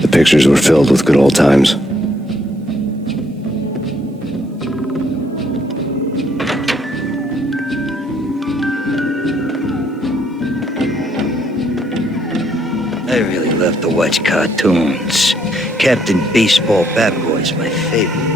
The pictures were filled with good old times. I really love to watch cartoons. Captain Baseball Bat Boy's my favorite.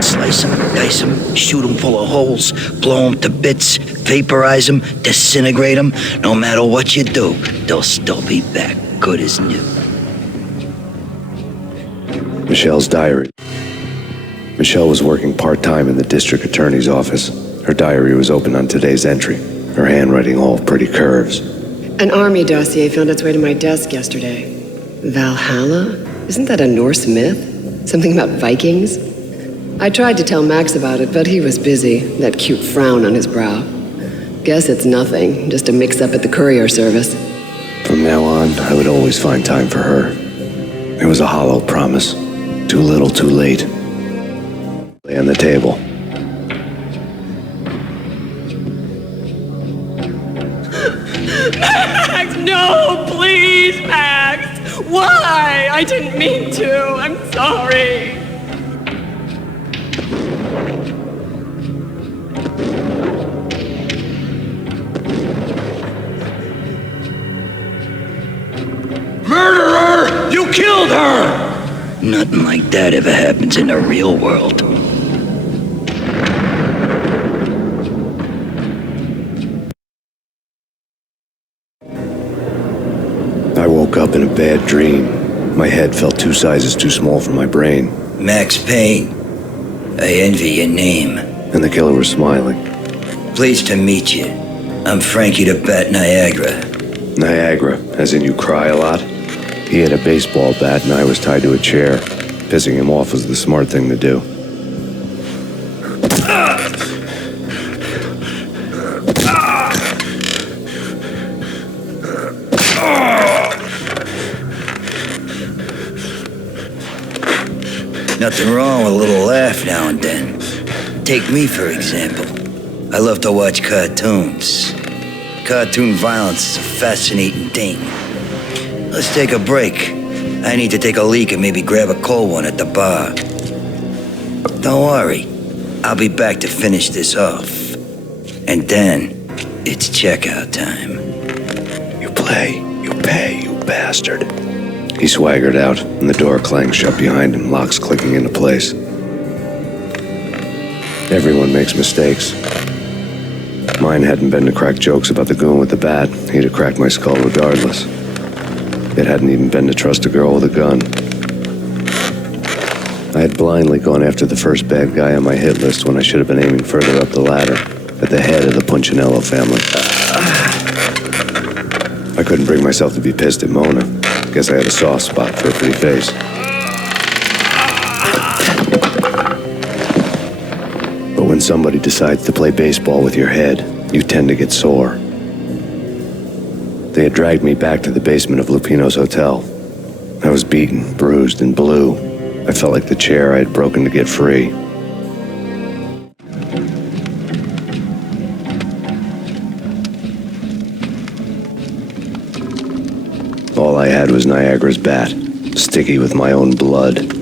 Slice 'em, dice 'em, shoot 'em full of holes, blow 'em to bits, vaporize 'em, disintegrate 'em. No matter what you do, they'll still be back good as new. Michelle's diary. Michelle was working part-time in the district attorney's office. Her diary was open on today's entry, her handwriting all pretty curves. An army dossier found its way to my desk yesterday. Valhalla? Isn't that a Norse myth? Something about Vikings? I tried to tell Max about it, but he was busy, that cute frown on his brow. Guess it's nothing, just a mix-up at the courier service. From now on, I would always find time for her. It was a hollow promise. Too little, too late. Lay on the table. Max, no, please, Max! Why? I didn't mean to. I'm sorry. Murderer! You killed her! Nothing like that ever happens in the real world. I woke up in a bad dream. My head felt 2 sizes too small for my brain. Max Payne. I envy your name. And the killer was smiling. Pleased to meet you. I'm Frankie the Bat Niagara. Niagara, as in you cry a lot? He had a baseball bat and I was tied to a chair. Pissing him off was the smart thing to do. Nothing wrong with a little laugh now and then. Take me, for example. I love to watch cartoons. Cartoon violence is a fascinating thing. Let's take a break. I need to take a leak and maybe grab a cold one at the bar. Don't worry. I'll be back to finish this off. And then, it's checkout time. You play, you pay, you bastard. He swaggered out, and the door clanged shut behind him, locks clicking into place. Everyone makes mistakes. Mine hadn't been to crack jokes about the goon with the bat. He'd have cracked my skull regardless. It hadn't even been to trust a girl with a gun. I had blindly gone after the first bad guy on my hit list when I should have been aiming further up the ladder, at the head of the Punchinello family. I couldn't bring myself to be pissed at Mona. Guess I had a soft spot for a pretty face. But when somebody decides to play baseball with your head, you tend to get sore. They had dragged me back to the basement of Lupino's hotel. I was beaten, bruised, and blue. I felt like the chair I had broken to get free. All I had was Niagara's bat, sticky with my own blood.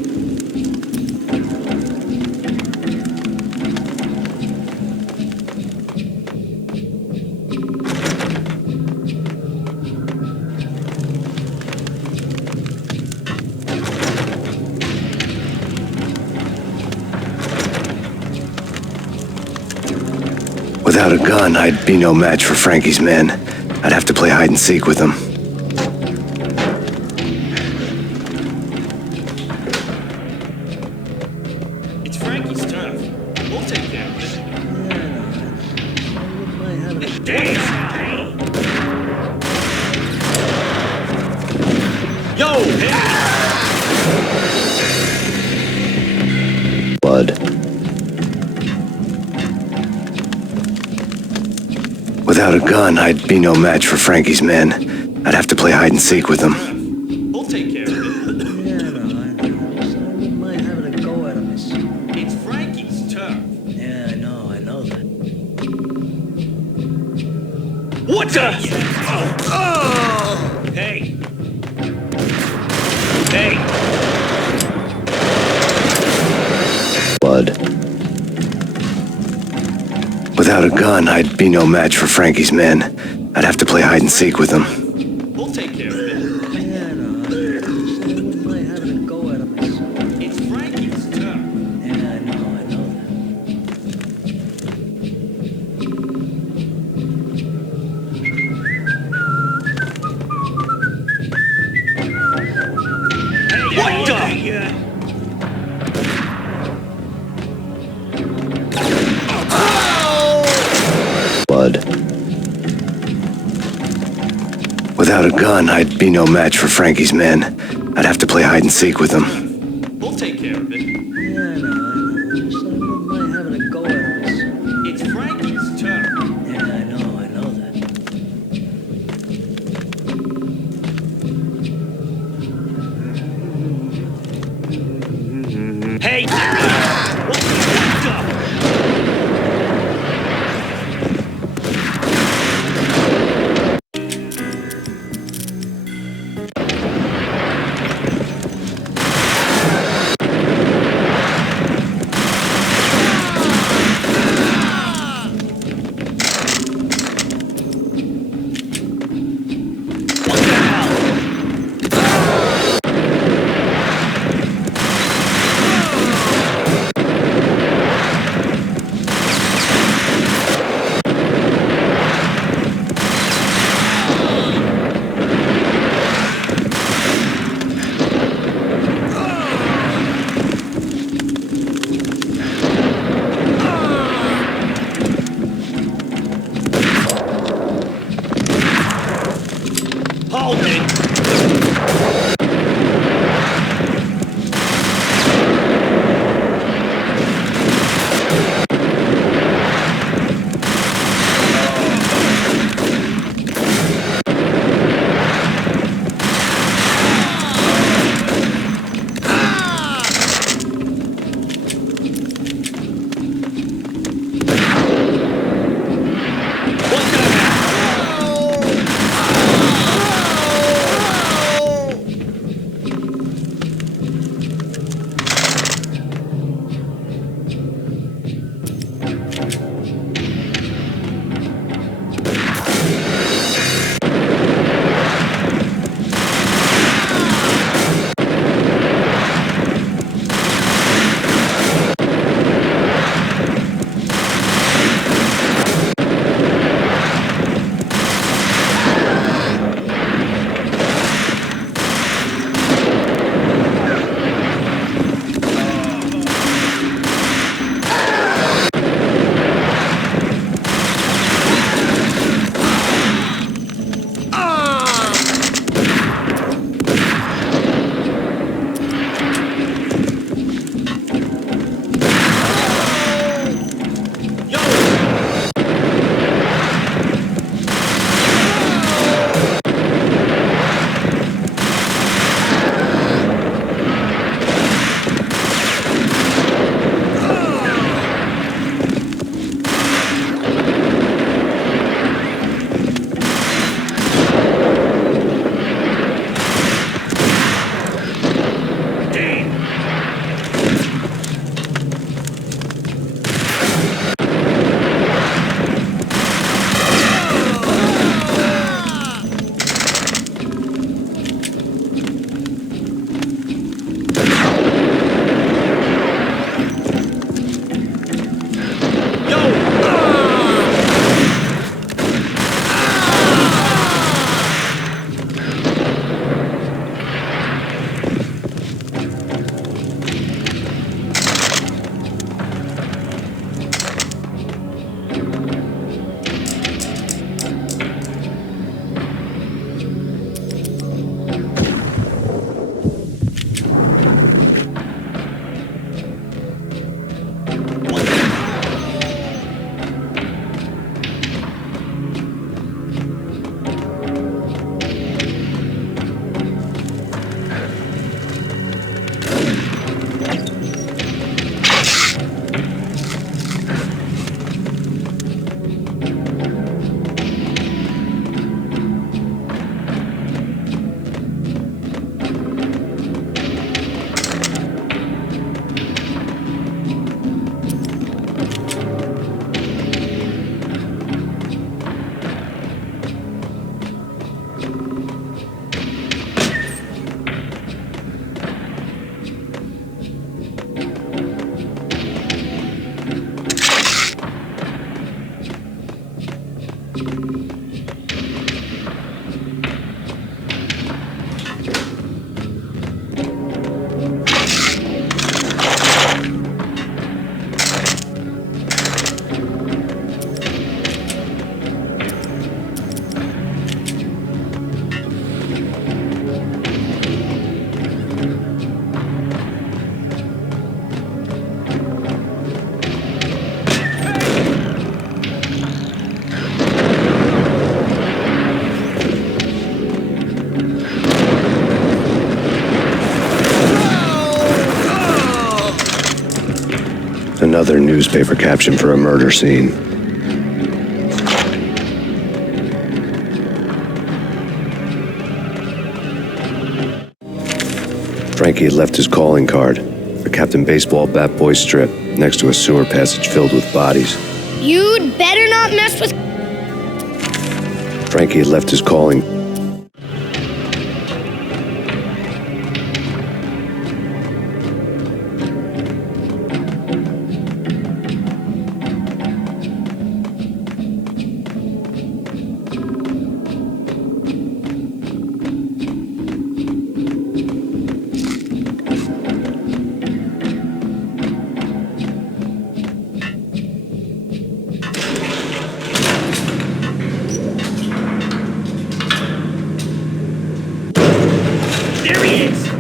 Without a gun, I'd be no match for Frankie's men. I'd have to play hide and seek with them. It's Frankie's turf. We'll take care of it. Damn! Yo, hey! Blood. Without a gun, I'd be no match for Frankie's men. I'd have to play hide and seek with them. We'll take care of it. It's Frankie's turf. Yeah, I know that. What the? Oh! Hey! Hey! Blood. Without a gun, I'd be no match for Frankie's men. I'd have to play hide and seek with them. We'll take care of it. It's Frankie's turf. Yeah, I know that. What the? Blood. Without a gun, I'd be no match for Frankie's men. I'd have to play hide and seek with them. We'll take care of it. It's Frankie's turf. Yeah, I know that. Hey! What the? Another newspaper caption for a murder scene. Frankie had left his calling card, a Captain Baseball Bat Boy strip, next to a sewer passage filled with bodies. You'd better not mess with... Frankie had left his calling. There he is!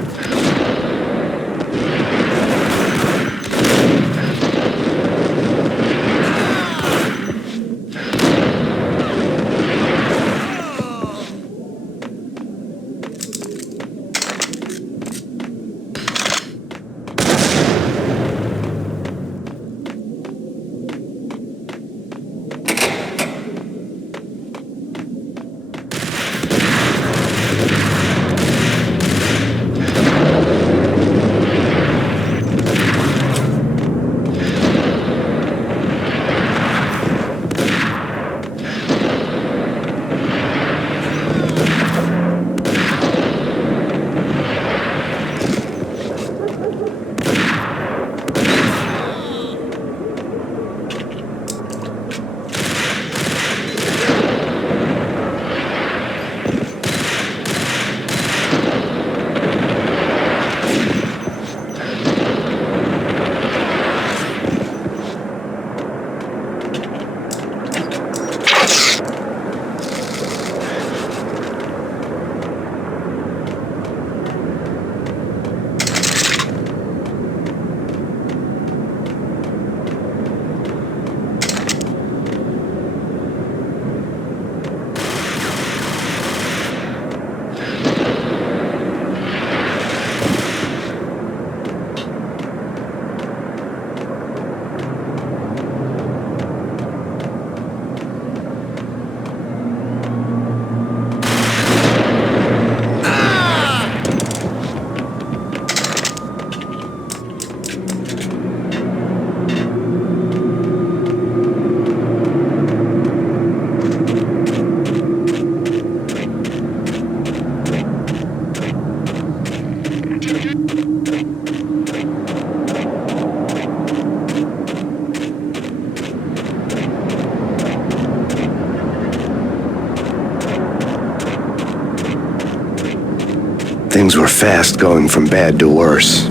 Things were fast going from bad to worse.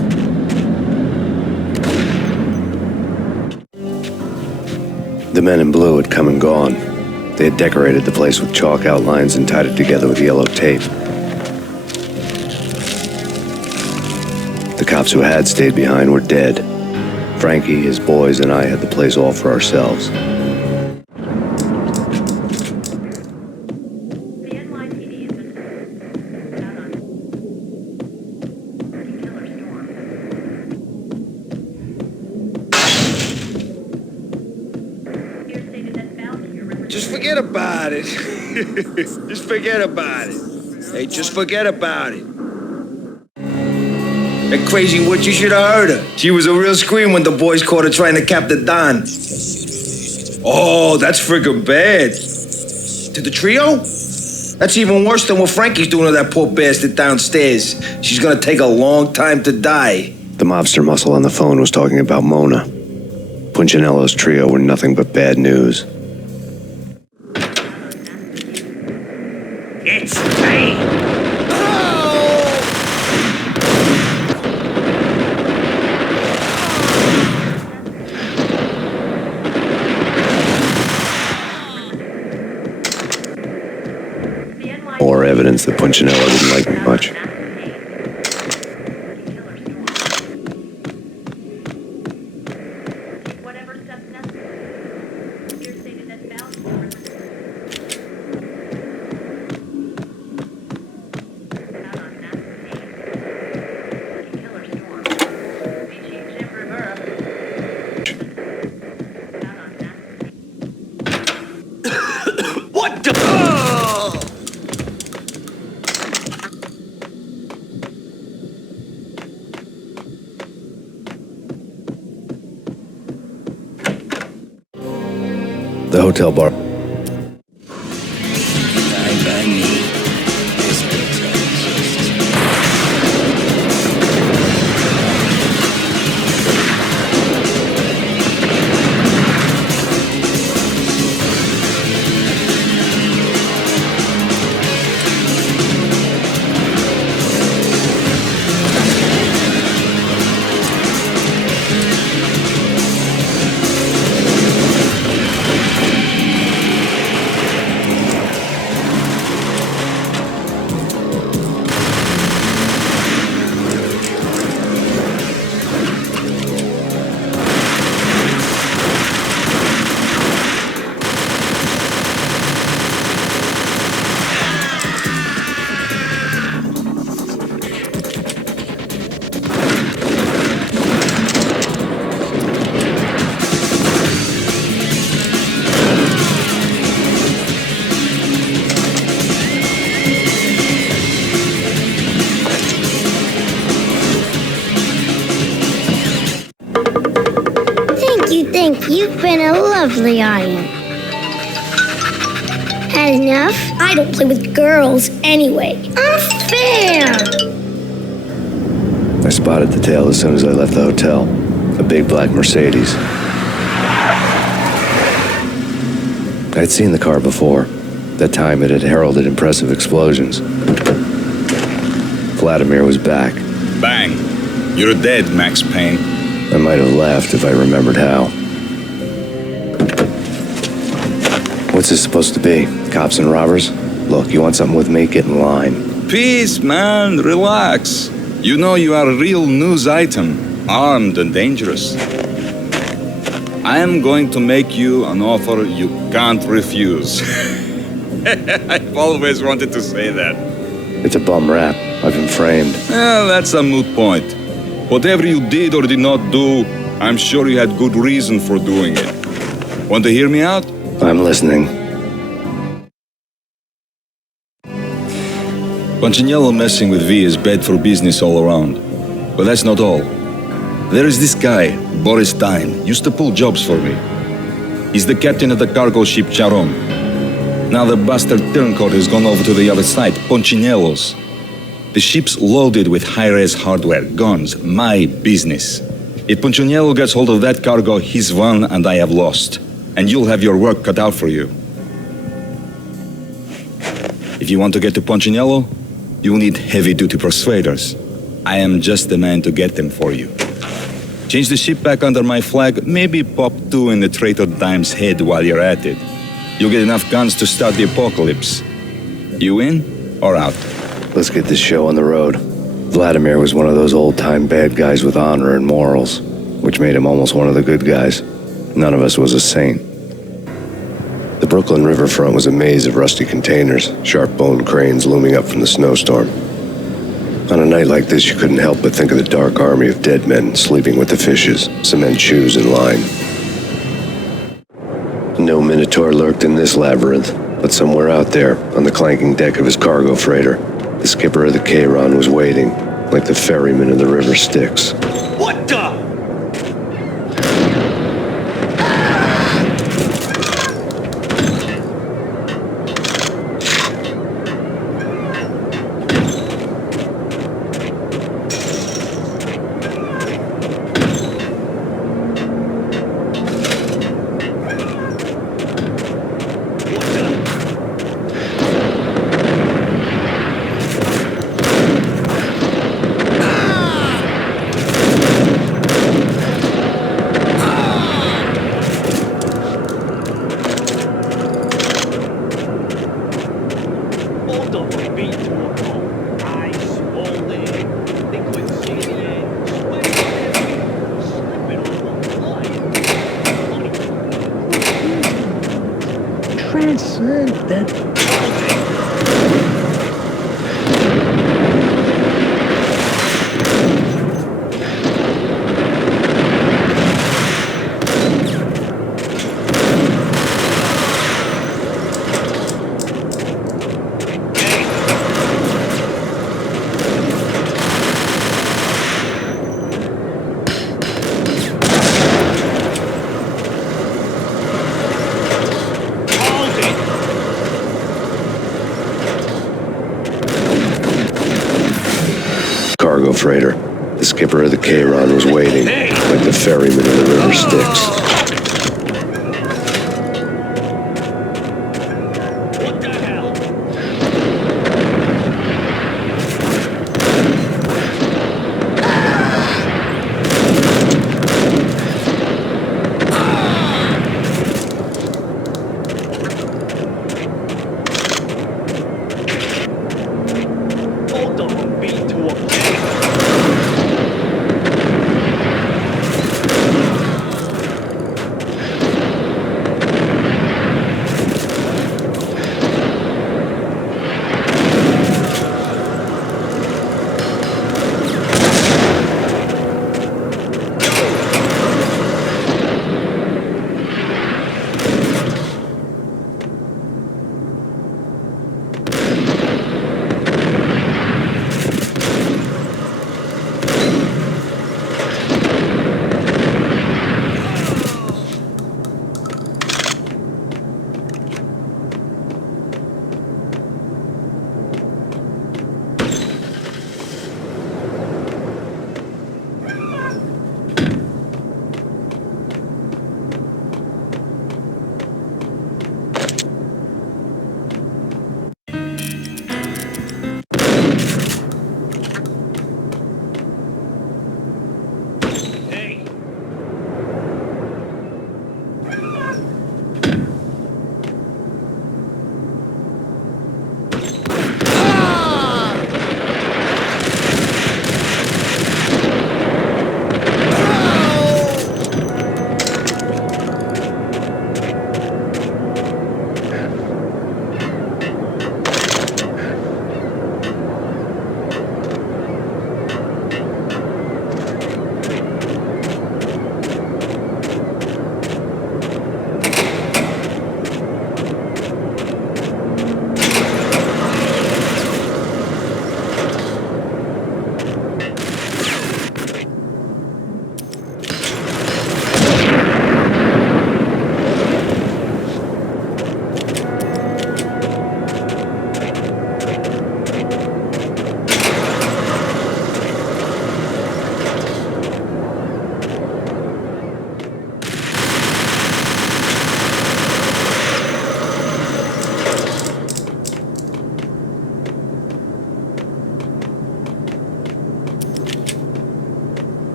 The men in blue had come and gone. They had decorated the place with chalk outlines and tied it together with yellow tape. The cops who had stayed behind were dead. Frankie, his boys, and I had the place all for ourselves. Just forget about it. Just forget about it. Hey, just forget about it. That crazy witch, you should have heard her. She was a real scream when the boys caught her trying to cap the Don. Oh, that's friggin' bad. To the trio? That's even worse than what Frankie's doing to that poor bastard downstairs. She's gonna take a long time to die. The mobster muscle on the phone was talking about Mona. Punchinello's trio were nothing but bad news. It's Payne! More evidence that Punchinello didn't like me much. The hotel bar. Fine by me. This hotel is Thank you. You've been a lovely aunt. Had enough? I don't play with girls anyway. Unfair! I spotted the tail as soon as I left the hotel. A big black Mercedes. I'd seen the car before. That time it had heralded impressive explosions. Vladimir was back. Bang! You're dead, Max Payne. I might have laughed if I remembered how. What's this supposed to be? Cops and robbers? Look, you want something with me? Get in line. Peace, man. Relax. You know you are a real news item. Armed and dangerous. I am going to make you an offer you can't refuse. I've always wanted to say that. It's a bum rap. I've been framed. Well, that's a moot point. Whatever you did or did not do, I'm sure you had good reason for doing it. Want to hear me out? I'm listening. Punchinello messing with V is bad for business all around. But that's not all. There is this guy, Boris Dine, used to pull jobs for me. He's the captain of the cargo ship Charon. Now the bastard turncoat has gone over to the other side, Punchinello's. The ship's loaded with high-res hardware, guns, my business. If Punchinello gets hold of that cargo, he's won and I have lost. And you'll have your work cut out for you. If you want to get to Punchinello, you'll need heavy-duty persuaders. I am just the man to get them for you. Change the ship back under my flag, maybe pop 2 in the traitor Dime's head while you're at it. You'll get enough guns to start the apocalypse. You in or out? Let's get this show on the road. Vladimir was one of those old-time bad guys with honor and morals, which made him almost one of the good guys. None of us was a saint. The Brooklyn riverfront was a maze of rusty containers, sharp-boned cranes looming up from the snowstorm. On a night like this, you couldn't help but think of the dark army of dead men sleeping with the fishes, cement shoes in line. No Minotaur lurked in this labyrinth, but somewhere out there, on the clanking deck of his cargo freighter, the skipper of the Chiron was waiting, like the ferryman of the River Styx. What the? cargo freighter. The skipper of the K-Ron was waiting, like the ferryman in the River Styx. What the hell? Hold on, beat to a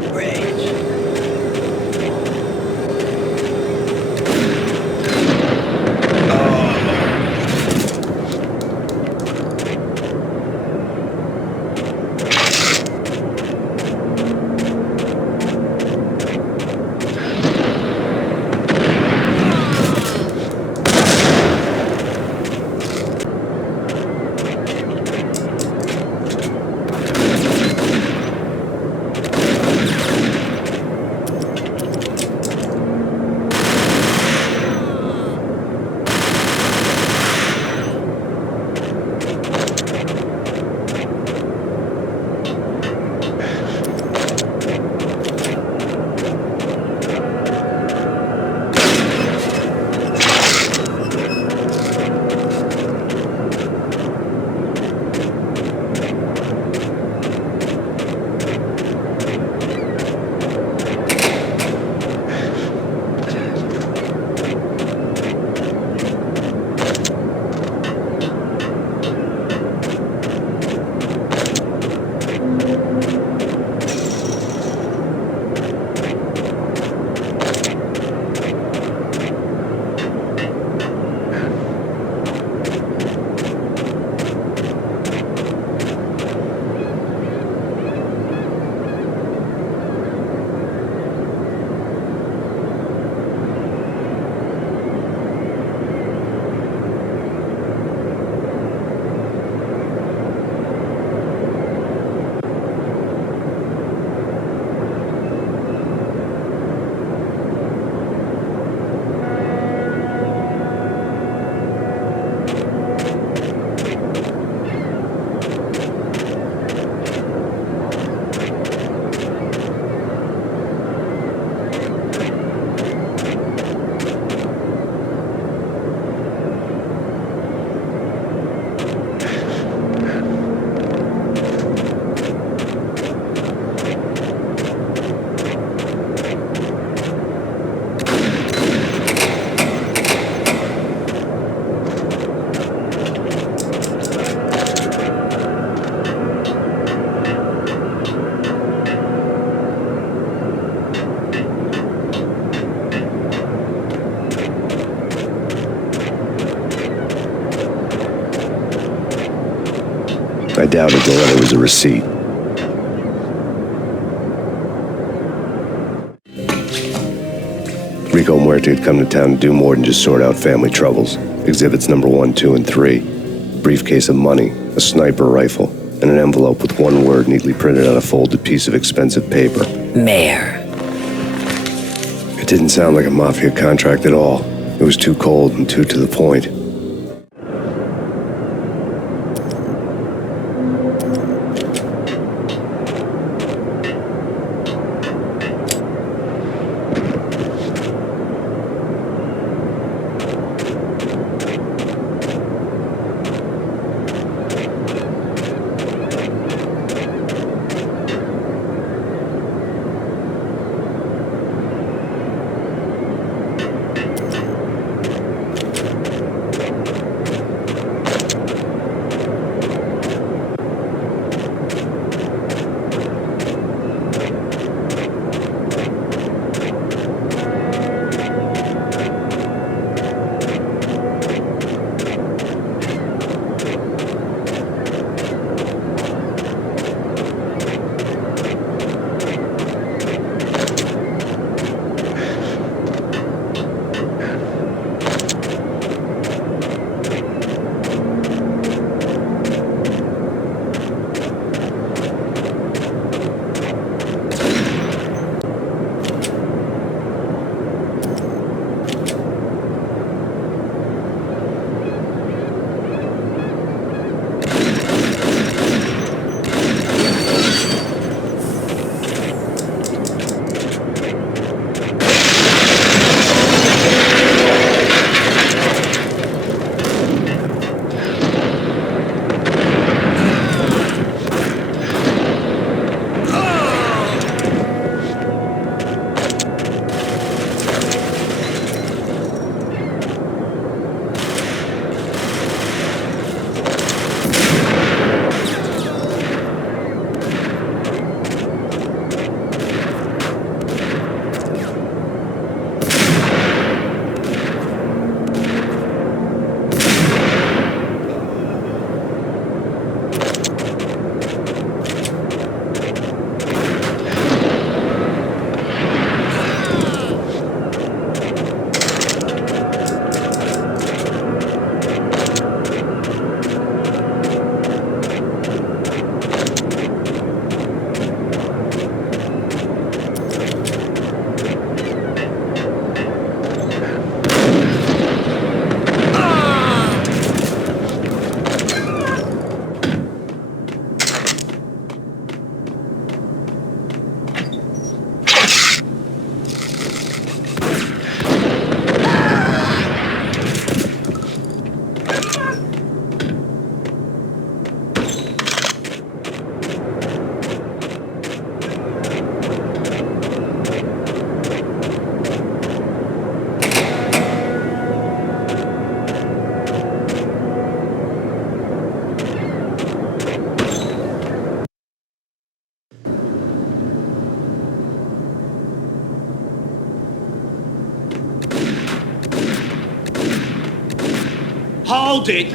the bridge. I doubted the letter was a receipt. Rico Muerte had come to town to do more than just sort out family troubles. Exhibits number 1, 2, and 3. A briefcase of money, a sniper rifle, and an envelope with one word neatly printed on a folded piece of expensive paper. Mayor. It didn't sound like a mafia contract at all. It was too cold and too to the point. Hold it!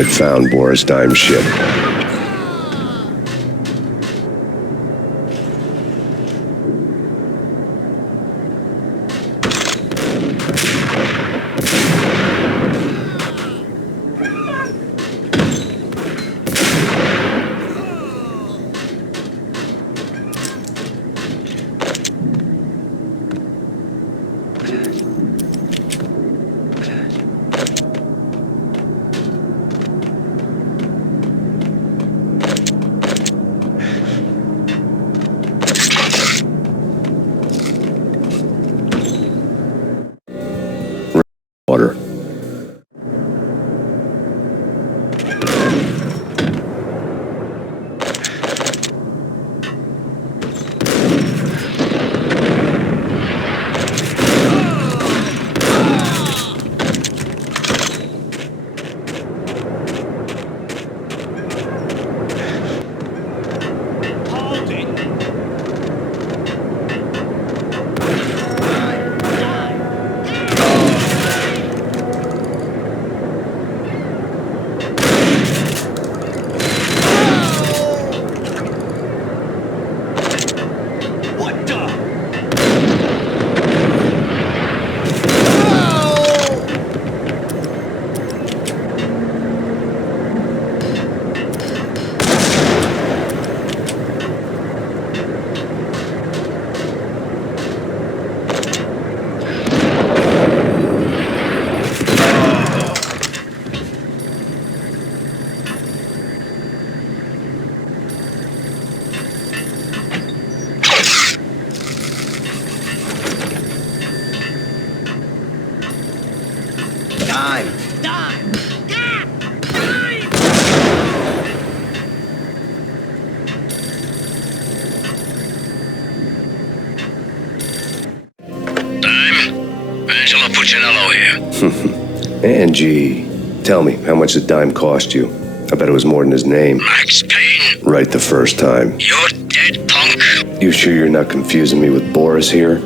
I'd found Boris Dime's ship. Water. Hold it. What the? Dime. Angelo Puccinello here. Angie, tell me, how much did Dime cost you? I bet it was more than his name. Max Payne, Right the first time. you're dead, punk. You sure you're not confusing me with Boris here?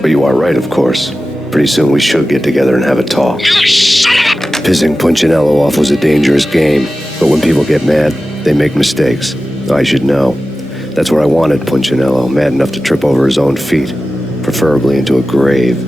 But you are right, of course. Pretty soon we should get together and have a talk. You son of a... Pissing Punchinello off was a dangerous game, but when people get mad, they make mistakes. I should know. That's where I wanted Punchinello, mad enough to trip over his own feet, preferably into a grave.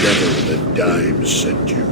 Devil that Dime sent you.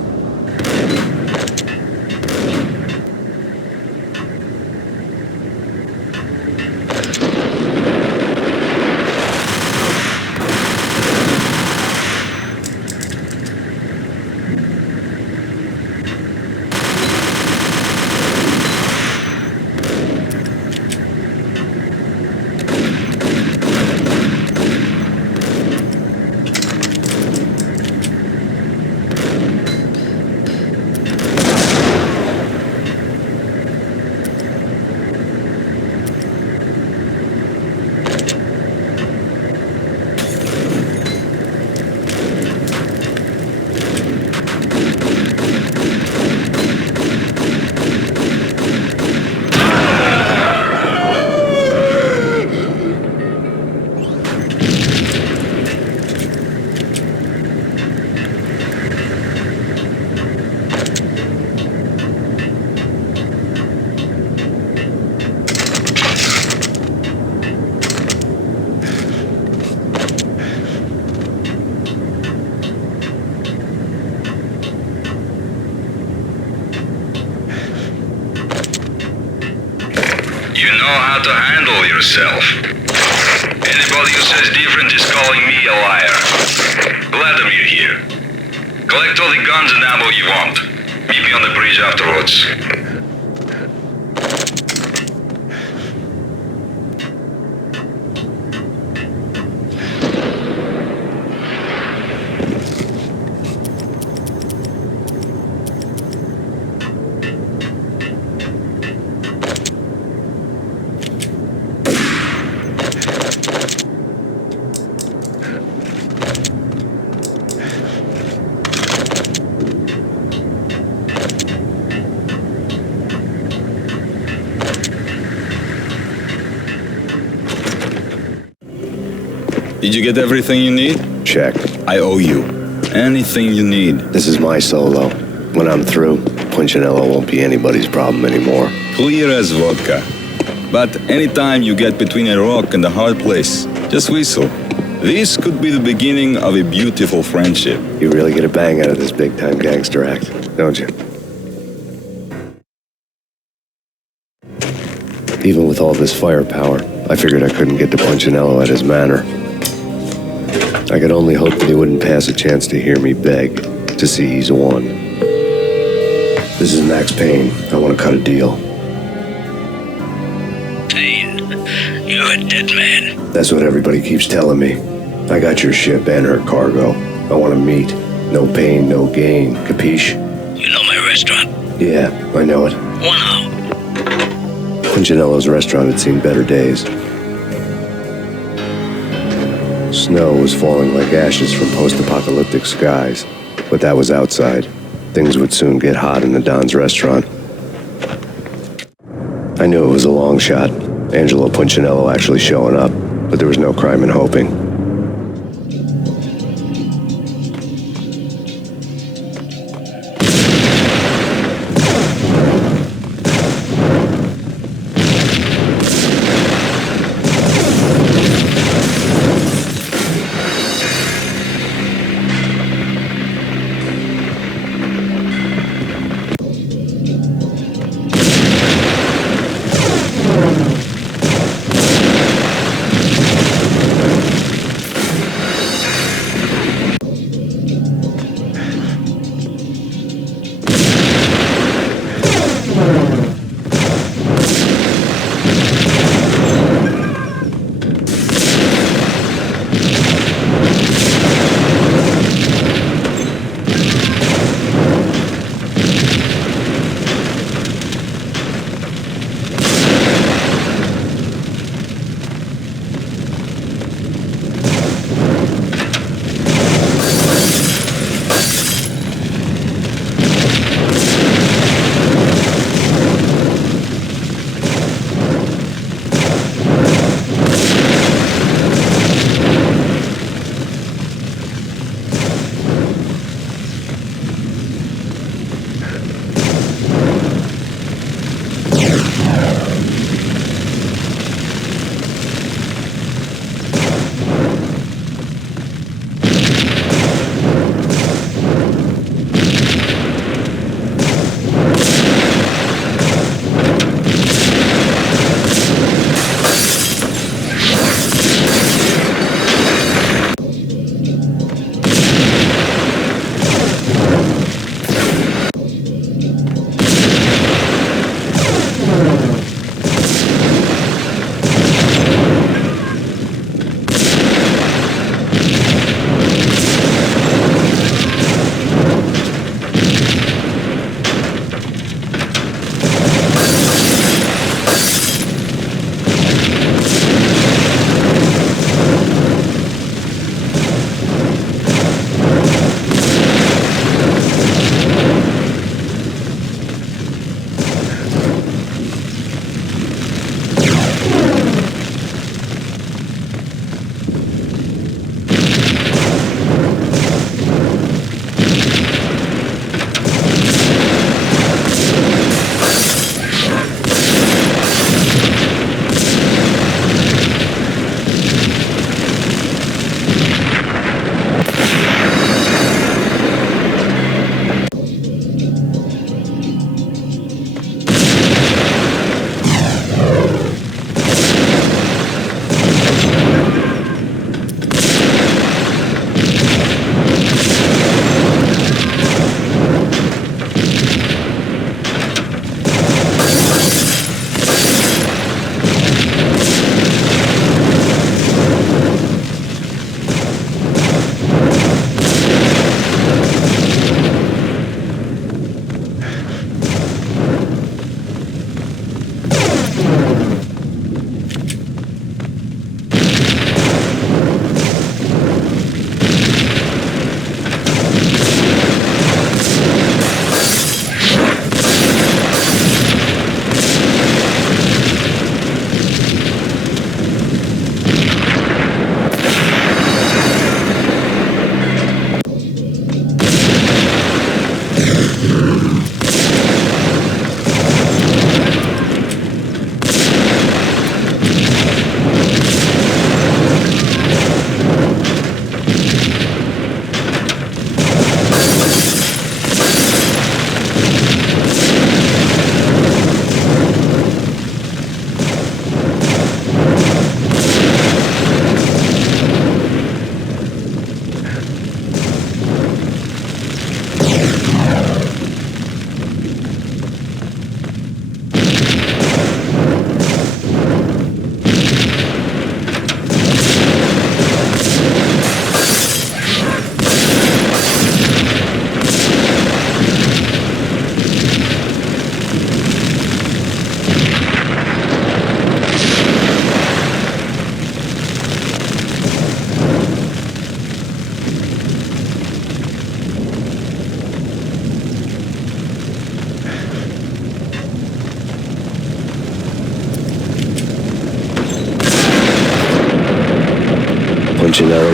You know how to handle yourself. Anybody who says different is calling me a liar. Glad I'm here. Collect all the guns and ammo you want. Meet me on the bridge afterwards. Did you get everything you need? Check. I owe you. Anything you need. This is my solo. When I'm through, Punchinello won't be anybody's problem anymore. Clear as vodka. But anytime you get between a rock and a hard place, just whistle. This could be the beginning of a beautiful friendship. You really get a bang out of this big-time gangster act, don't you? Even with all this firepower, I figured I couldn't get to Punchinello at his manor. I could only hope that he wouldn't pass a chance to hear me beg, to see he's won. This is Max Payne. I want to cut a deal. Payne, you're a dead man. That's what everybody keeps telling me. I got your ship and her cargo. I want to meet. No pain, no gain. Capiche? You know my restaurant? Yeah, I know it. Wow. Punchinello's restaurant had seen better days. Snow was falling like ashes from post-apocalyptic skies, but that was outside. Things would soon get hot in the Don's restaurant. I knew it was a long shot, Angelo Punchinello actually showing up, but there was no crime in hoping.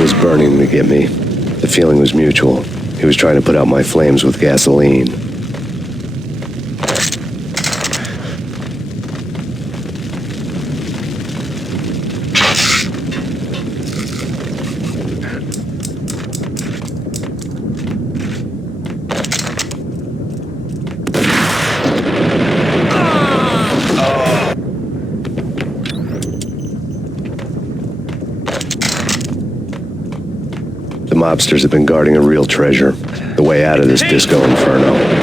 was burning to get me. The feeling was mutual. He was trying to put out my flames with gasoline. The mobsters have been guarding a real treasure, the way out of this disco inferno.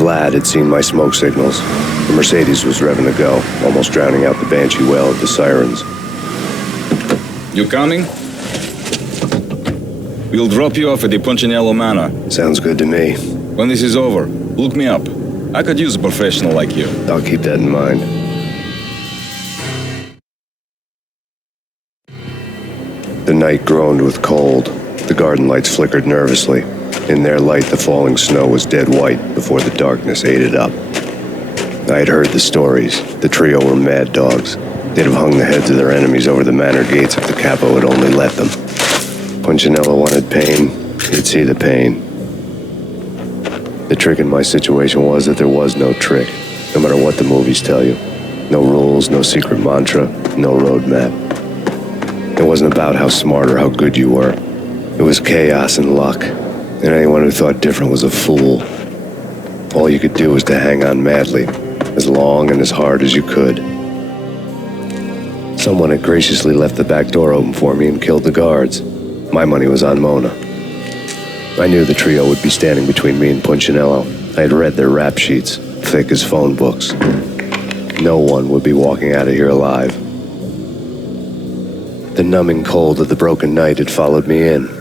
Vlad had seen my smoke signals. The Mercedes was revving to go, almost drowning out the banshee wail of the sirens. You coming? We'll drop you off at the Punchinello Manor. Sounds good to me. When this is over, look me up. I could use a professional like you. I'll keep that in mind. The night groaned with cold. The garden lights flickered nervously. In their light, the falling snow was dead white before the darkness ate it up. I had heard the stories. The trio were mad dogs. They'd have hung the heads of their enemies over the manor gates if the capo had only let them. Punchinello wanted Payne. He'd see the pain. The trick in my situation was that there was no trick, no matter what the movies tell you. No rules, no secret mantra, no roadmap. It wasn't about how smart or how good you were. It was chaos and luck, and anyone who thought different was a fool. All you could do was to hang on madly, as long and as hard as you could. Someone had graciously left the back door open for me and killed the guards. My money was on Mona. I knew the trio would be standing between me and Punchinello. I had read their rap sheets, thick as phone books. No one would be walking out of here alive. The numbing cold of the broken night had followed me in.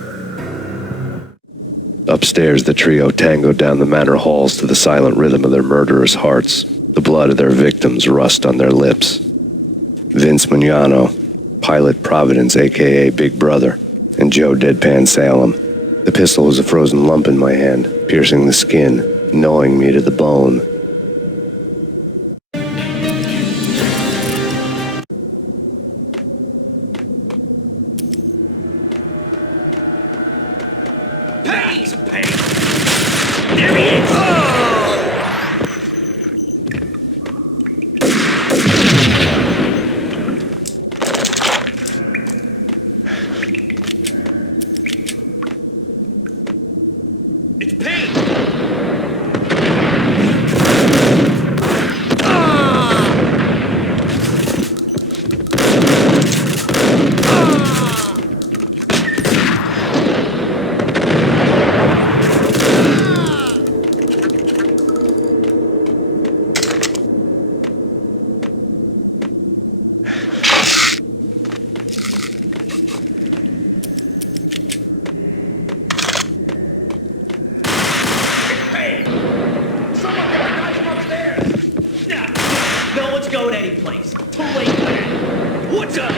Upstairs, the trio tangoed down the manor halls to the silent rhythm of their murderous hearts, the blood of their victims rust on their lips. Vince Mugnano, Pilot Providence, a.k.a. Big Brother, and Joe Deadpan Salem. The pistol was a frozen lump in my hand, piercing the skin, gnawing me to the bone. There he is! It's Payne! No one's going anyplace. Too late for that. What's up?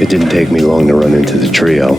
It didn't take me long to run into the trio.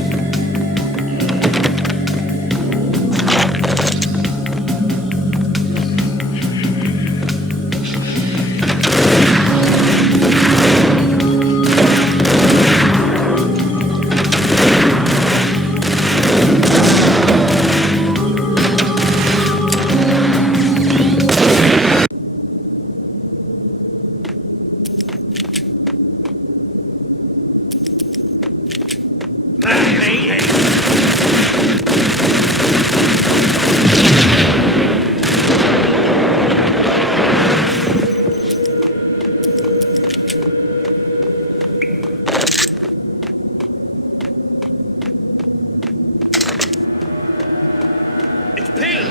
It's Payne!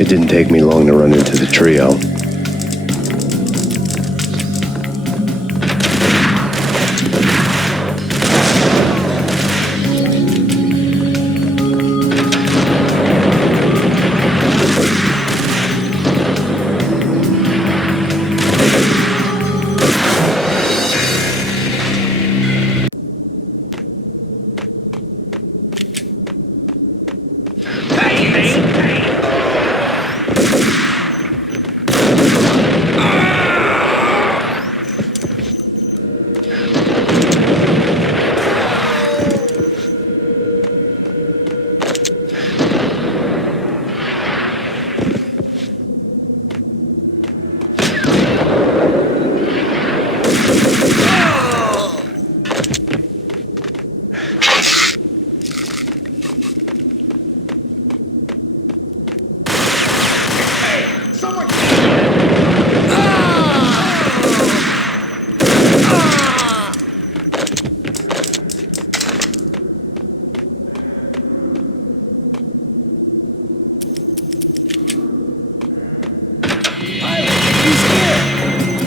It didn't take me long to run into the trio.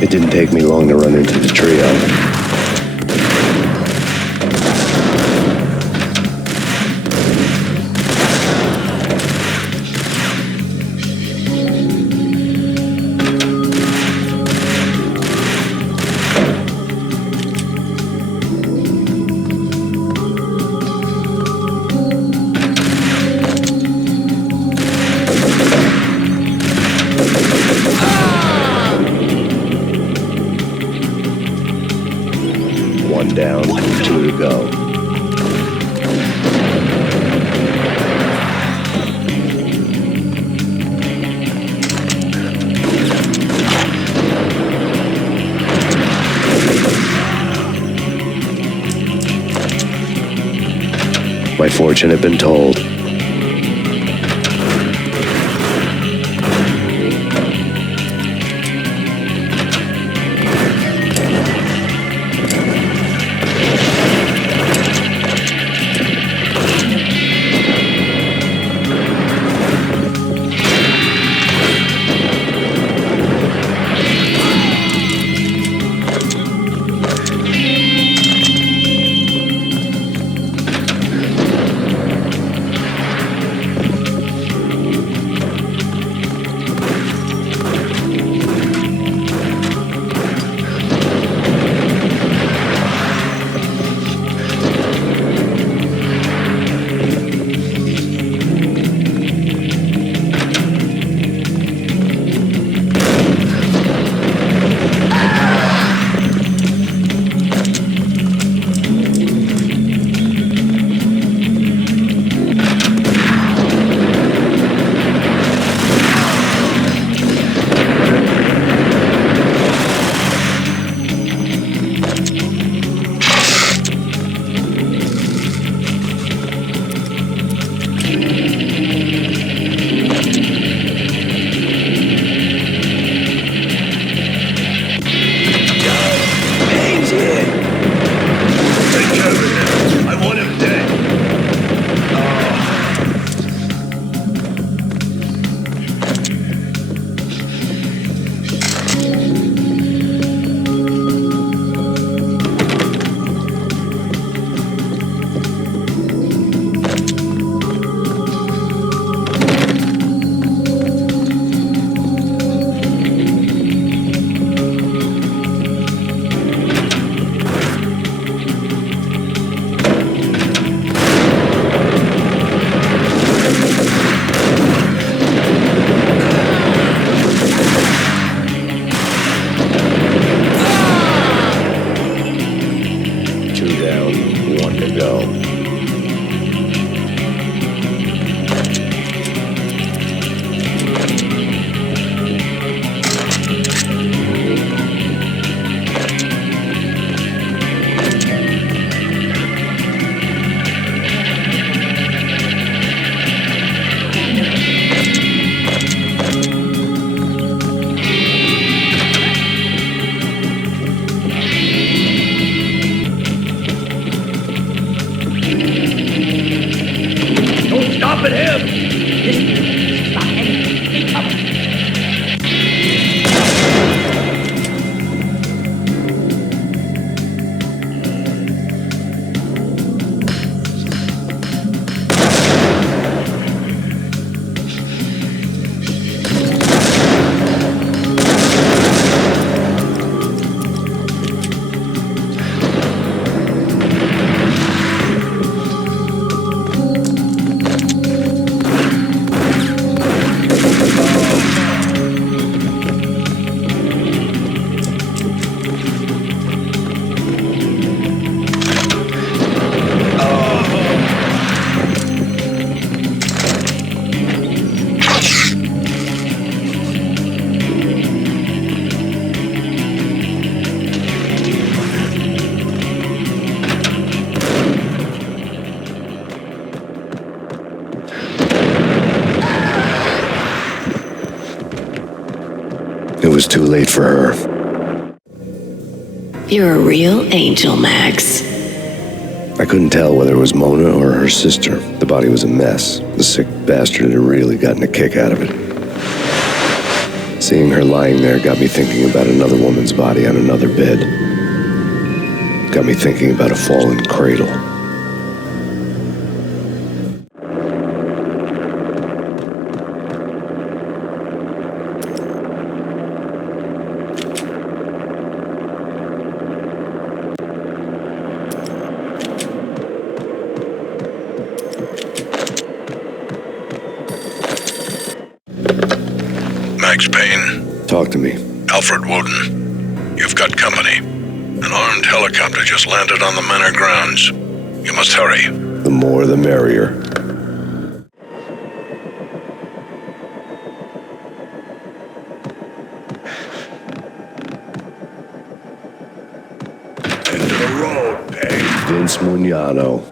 It didn't take me long to run into the trio. One down, two to go. My fortune had been told. Payne's here. Take care of him. I want him dead. Two down, one to go. Don't stop at him. Listen, stop anything. Take cover. It was too late for her. You're a real angel, Max. I couldn't tell whether it was Mona or her sister. The body was a mess. The sick bastard had really gotten a kick out of it. Seeing her lying there got me thinking about another woman's body on another bed. Got me thinking about a fallen cradle. Max Payne, Talk to me. Alfred Woden. You've got company. An armed helicopter just landed on the manor grounds. You must hurry. The more the merrier. End of the road, Payne. Vince Mugnano.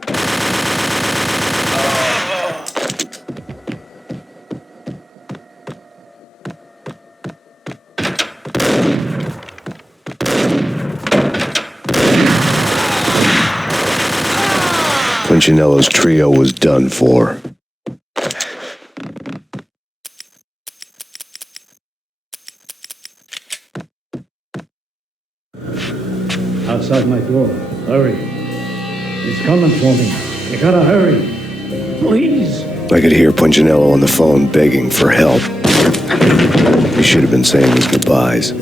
Punchinello's trio was done for. Outside my door. Hurry. He's coming for me. You gotta hurry. Please. I could hear Punchinello on the phone begging for help. He should have been saying his goodbyes.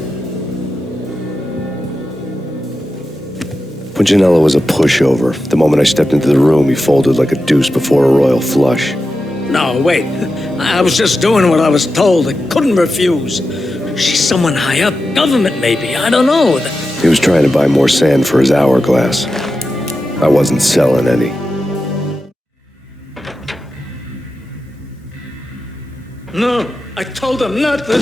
Punchinello was a pushover. The moment I stepped into the room, he folded like a deuce before a royal flush. No, wait. I was just doing what I was told. I couldn't refuse. She's someone high up. Government, maybe. I don't know. He was trying to buy more sand for his hourglass. I wasn't selling any. No, I told him not to.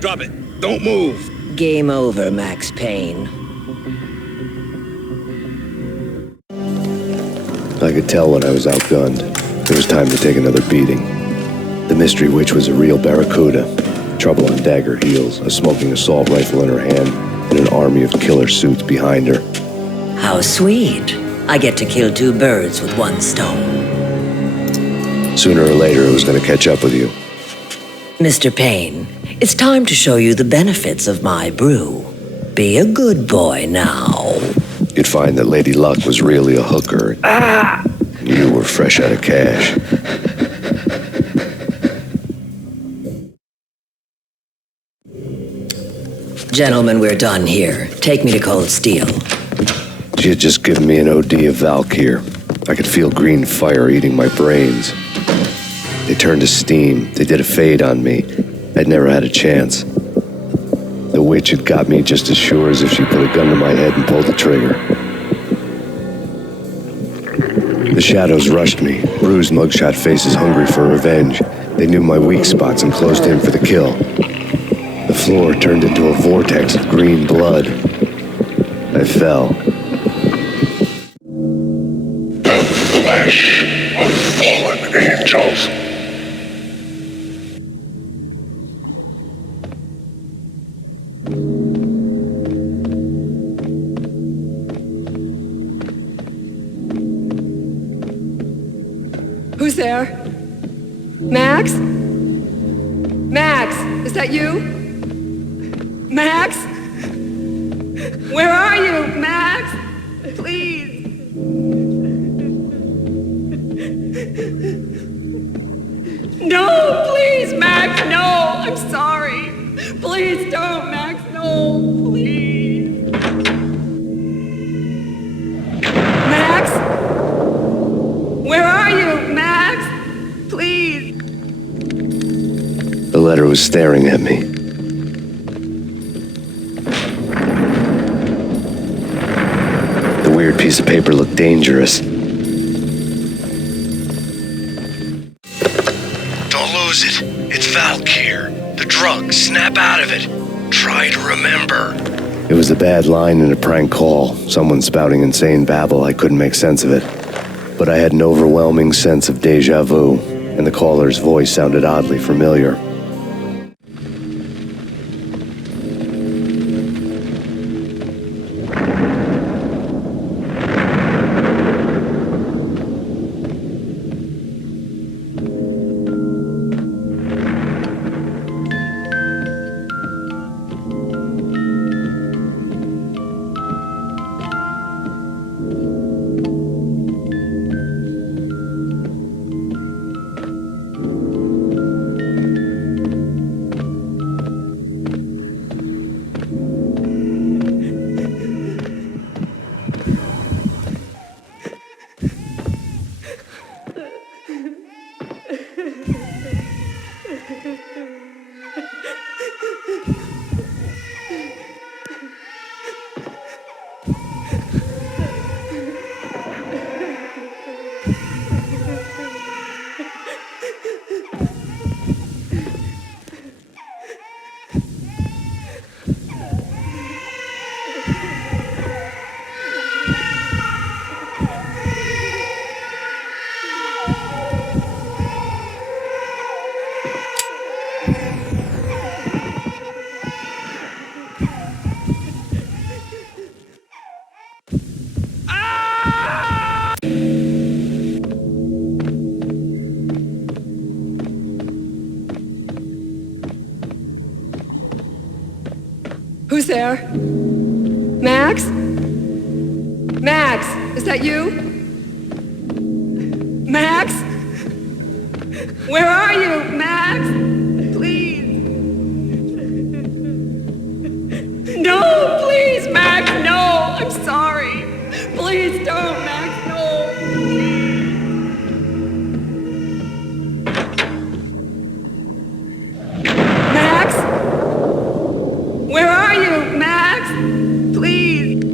Drop it. Don't move. Game over, Max Payne. I could tell when I was outgunned. It was time to take another beating. The mystery witch was a real barracuda. Trouble on dagger heels, a smoking assault rifle in her hand, and an army of killer suits behind her. How sweet. I get to kill two birds with one stone. Sooner or later, it was going to catch up with you. Mr. Payne, it's time to show you the benefits of my brew. Be a good boy now. You'd find that Lady Luck was really a hooker. And you were fresh out of cash. Gentlemen, we're done here. Take me to Cold Steel. She had just given me an OD of Valkyr. I could feel green fire eating my brains. They turned to steam. They did a fade on me. I'd never had a chance. The witch had got me just as sure as if she put a gun to my head and pulled the trigger. The shadows rushed me, bruised mugshot faces hungry for revenge. They knew my weak spots and closed in for the kill. The floor turned into a vortex of green blood. I fell. The flesh of fallen angels. Who's there? Max? Max, is that you? Max? Where are you, Max? Please. No, please, Max, no. I'm sorry. Please don't, Max, no, please. Max? Where are you, Max? Please. The letter was staring at me. The weird piece of paper looked dangerous. Don't lose it. It's Valkyr. The drug. Snap out of it. Try to remember. It was a bad line in a prank call. Someone spouting insane babble. I couldn't make sense of it. But I had an overwhelming sense of deja vu, and the caller's voice sounded oddly familiar. there? Max? Max, is that you? Max? Where are you, Max? Please. No, please, Max, no. I'm sorry. Please don't, Max, no. Max? Where are you, Max? Please.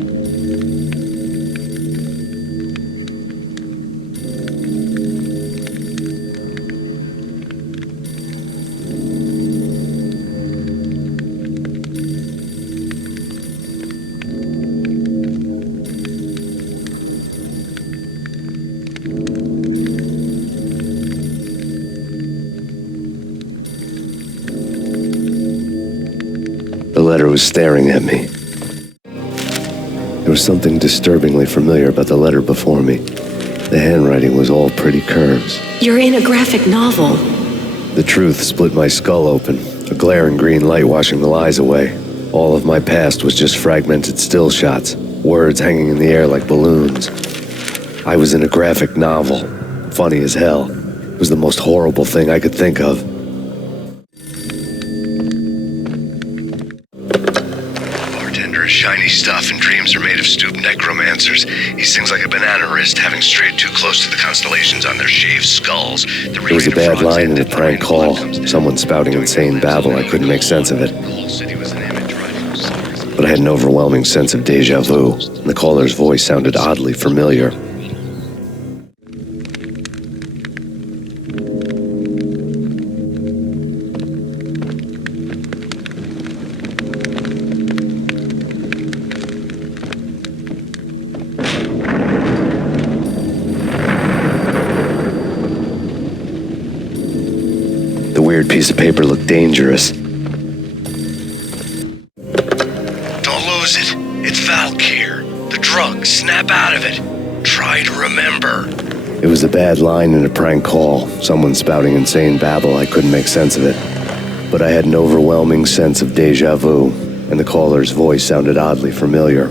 The letter was staring at me. There was something disturbingly familiar about the letter before me. The handwriting was all pretty curves. You're in a graphic novel. The truth split my skull open, a glaring green light washing the lies away. All of my past was just fragmented still shots, words hanging in the air like balloons. I was in a graphic novel. Funny as hell. It was the most horrible thing I could think of. Shiny stuff, and dreams are made of stooped necromancers. He sings like a banana wrist, having strayed too close to the constellations on their shaved skulls. There was a bad line in a prank call. Someone spouting insane babble. I couldn't make sense of it. But I had an overwhelming sense of deja vu, and the caller's voice sounded oddly familiar. The weird piece of paper looked dangerous. Don't lose it. It's Valkyr. The drug. Snap out of it. Try to remember. It was a bad line in a prank call. Someone spouting insane babble. I couldn't make sense of it. But I had an overwhelming sense of deja vu, and the caller's voice sounded oddly familiar.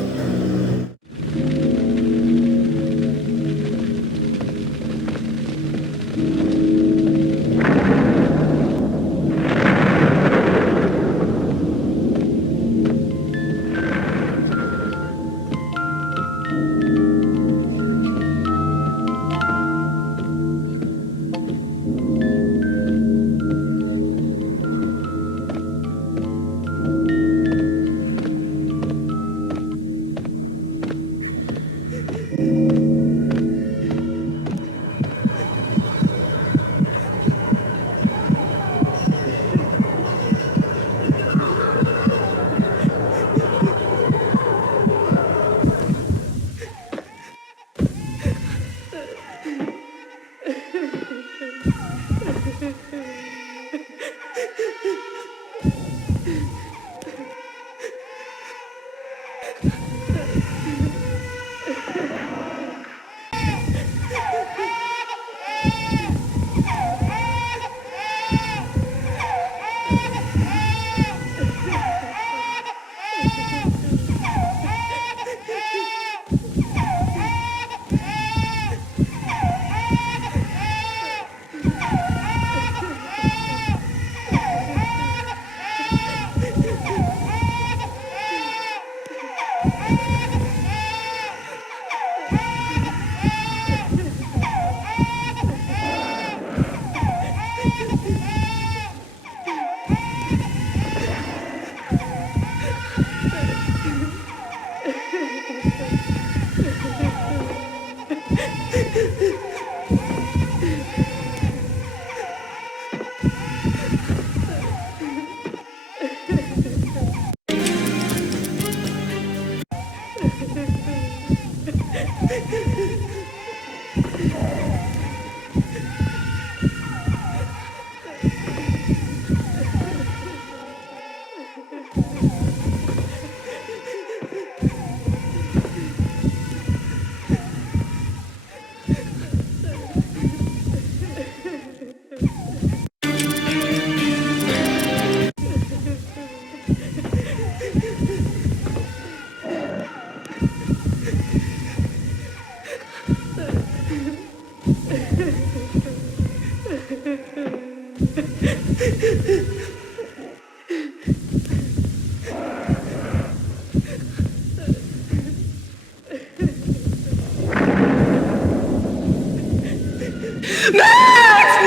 Max!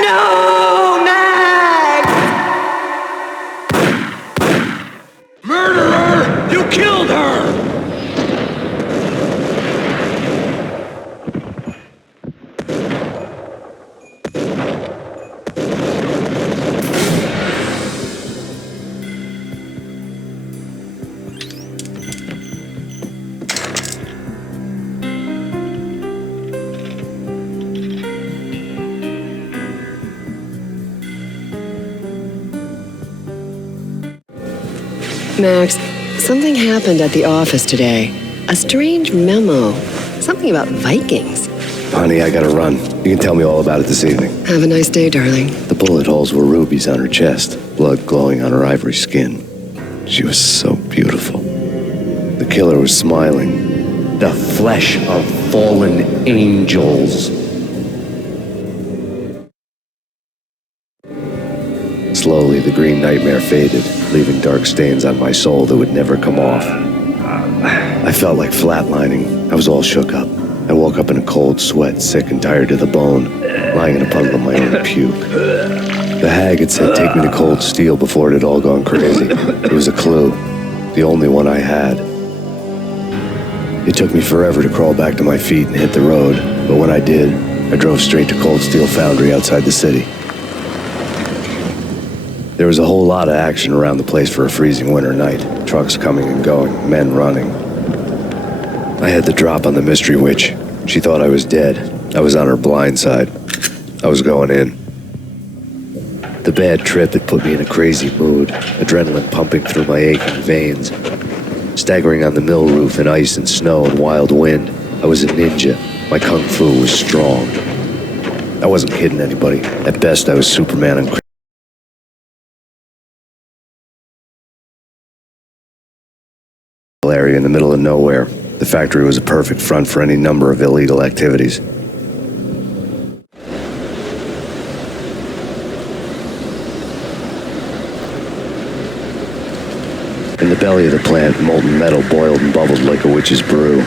No! Max! Murderer! You killed her! Max, something happened at the office today. A strange memo. Something about Vikings. Honey, I gotta run. You can tell me all about it this evening. Have a nice day, darling. The bullet holes were rubies on her chest, blood glowing on her ivory skin. She was so beautiful. The killer was smiling. The flesh of fallen angels. Slowly, the green nightmare faded, leaving dark stains on my soul that would never come off. I felt like flatlining. I was all shook up. I woke up in a cold sweat, sick and tired to the bone, lying in a puddle of my own puke. The hag had said take me to Cold Steel before it had all gone crazy. It was a clue, the only one I had. It took me forever to crawl back to my feet and hit the road, but when I did, I drove straight to Cold Steel Foundry outside the city. There was a whole lot of action around the place for a freezing winter night. Trucks coming and going, men running. I had the drop on the mystery witch. She thought I was dead. I was on her blind side. I was going in. The bad trip had put me in a crazy mood, adrenaline pumping through my aching veins. Staggering on the mill roof in ice and snow and wild wind, I was a ninja. My kung fu was strong. I wasn't kidding anybody. At best, I was Superman and area in the middle of nowhere. The factory was a perfect front for any number of illegal activities. In the belly of the plant, molten metal boiled and bubbled like a witch's brew.